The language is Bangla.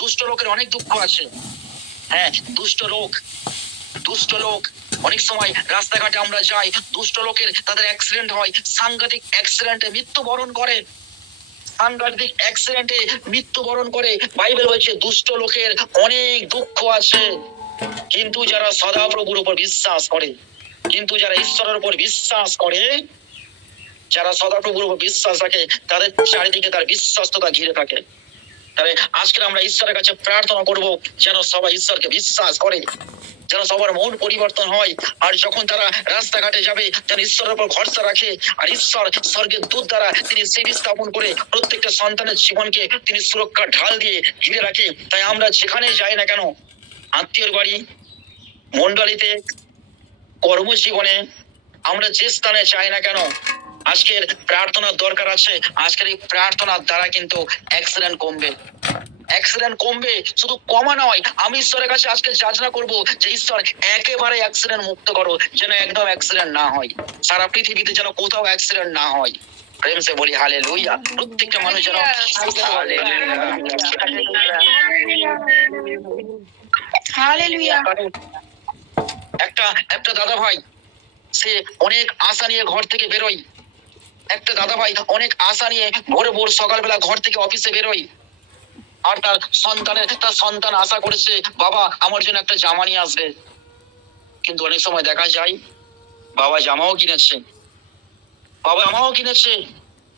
দুষ্ট লোকের অনেক দুঃখ আছে। হ্যাঁ, দুষ্ট লোক অনেক সময় রাস্তাঘাটে আমরা যাই, দুষ্ট লোকের তাদের অ্যাক্সিডেন্ট হয়, সাংঘাতিক অ্যাক্সিডেন্টে মৃত্যুবরণ করে। সাংঘাতিক অ্যাক্সিডেন্টে মৃত্যুবরণ করে। বাইবেল বলছে দুষ্ট লোকের অনেক দুঃখ আছে, কিন্তু যারা সদাপ্রভুর উপর বিশ্বাস করে, কিন্তু যারা ঈশ্বরের উপর বিশ্বাস করে, যারা সদাপ্রভুর উপর বিশ্বাস রাখে, তাদের চারিদিকে তার বিশ্বস্ততা ঘিরে থাকে। তবে আজকে আমরা ঈশ্বরের কাছে প্রার্থনা করব যেন সবাই ঈশ্বরকে বিশ্বাস করে, যেন সবার মন পরিবর্তন হয়। আর যখন তারা রাস্তাঘাটে যাবে যেন ঈশ্বরের উপর ভরসা রাখে, আর ঈশ্বর স্বর্গের দূত দ্বারা তিনি সিঁড়ি স্থাপন করে প্রত্যেকটা সন্তানের জীবনকে তিনি সুরক্ষার ঢাল দিয়ে ঘিরে রাখে। তাই আমরা যেখানে যাই না কেন, আত্মীয়র বাড়ি, মন্ডলীতে, কর্মজীবনে, আমরা যে স্থানে যাই না কেন, আজকের প্রার্থনার দরকার আছে। আজকের এই প্রার্থনার দ্বারা কিন্তু অ্যাক্সিডেন্ট কমবে। অ্যাক্সিডেন্ট কমবে, শুধু কমা নয়, আমি ঈশ্বরের কাছে আজকে যাচনা করব যে ঈশ্বর একেবারে অ্যাক্সিডেন্ট মুক্ত করো, যেন একদম অ্যাক্সিডেন্ট না হয়, সারা পৃথিবীতে যেন কোথাও অ্যাক্সিডেন্ট না হয়। প্রেম সে বলি হালেলুয়া। প্রত্যেকটা মানুষ যেন একটা দাদা ভাই, সে অনেক আশা নিয়ে ঘর থেকে বেরোয়। একটা দাদা ভাই অনেক আশা নিয়ে ভোর সকালবেলা ঘর থেকে অফিসে বেরোয়। আর তার সন্তান আশা করেছে বাবা আমার জন্য একটা জামা নিয়ে আসবে। কিন্তু অনেক সময় দেখা যায় বাবা জামাও কিনেছে,